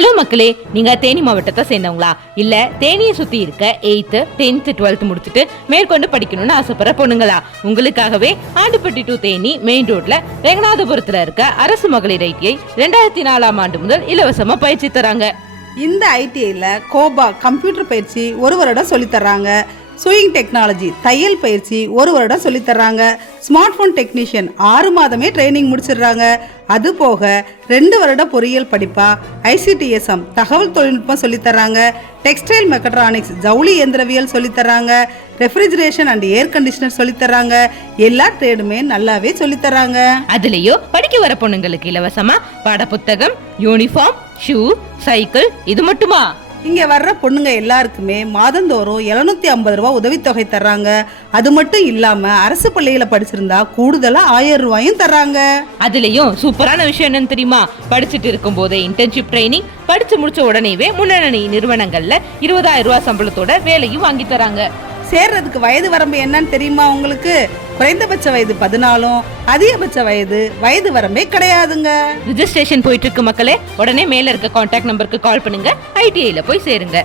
Hello மக்களே, நீங்க தேனி மாவட்டத்தை சேர்ந்தவங்களா இல்ல தேனியை சுத்தி இருக்க 8th 10th 12th முடிச்சுட்டு மேற்கொண்டு படிக்கணும்னு ஆசைப்படுற பொண்ணுங்களா? உங்களுக்காகவே ஆண்டுப்பட்டி டு தேனி மெயின் ரோட்ல ரெங்கநாதபுரத்துல இருக்க அரசு மகளிர் ஐடிஐ 2004ஆம் ஆண்டு முதல் இலவசமா பயிற்சி தராங்க. இந்த ஐடிஐல கோபா கம்ப்யூட்டர் பயிற்சி 1 வருடம் சொல்லித்தராங்க. ஸ்விங் டெக்னாலஜி தையல் பயிற்சி 1 வருடம் சொல்லித்தராங்க. ஸ்மார்ட் போன் டெக்னீஷியன் 6 மாதமே ட்ரைனிங் முடிச்சிடுறாங்க. அது போக 2 வருட பொறியியல் படிப்பா ICTSM தகவல் தொழில்நுட்பம் சொல்லித்தராங்க. டெக்ஸ்டைல் மெக்கட்ரானிக்ஸ் ஜவுளி இயந்திரவியல் சொல்லித்தராங்க. ரெஃப்ரிஜரேஷன் அண்ட் ஏர் கண்டிஷனர் சொல்லித்தராங்க. எல்லா ட்ரேடுமே நல்லாவே சொல்லித்தராங்க. அதுலயோ படிக்க வர பொண்ணுங்களுக்கு இலவசமா பாட புத்தகம், யூனிஃபார்ம், ஷூ, சைக்கிள், இது மட்டுமா? இங்கே வர்ற பொண்ணுங்க எல்லாருக்குமே மாதந்தோறும் 750 ரூபா உதவித்தொகை தர்றாங்க. அது மட்டும் இல்லாமல் அரசு பள்ளிகளை படிச்சிருந்தா கூடுதலாக 1000 ரூபாயும் தர்றாங்க. அதுலயும் சூப்பரான விஷயம் என்னன்னு தெரியுமா? படிச்சுட்டு இருக்கும் போதே இன்டர்ன்ஷிப் ட்ரைனிங், படிச்சு முடிச்ச உடனேவே முன்னணி நிறுவனங்கள்ல 20,000 ரூபாய் சம்பளத்தோட வேலையும் வாங்கி தராங்க. சேர்றதுக்கு வயது வரம்பு என்னன்னு தெரியுமா உங்களுக்கு? குறைந்தபட்ச வயது 14, அதிகபட்ச வயது வரம்பே கிடையாதுங்க. ரிஜிஸ்ட்ரேஷன் போயிட்டு இருக்கு மக்களே. உடனே மேல இருக்க கான்டாக்ட் நம்பருக்கு கால் பண்ணுங்க. ஐடிஐல போய் சேருங்க.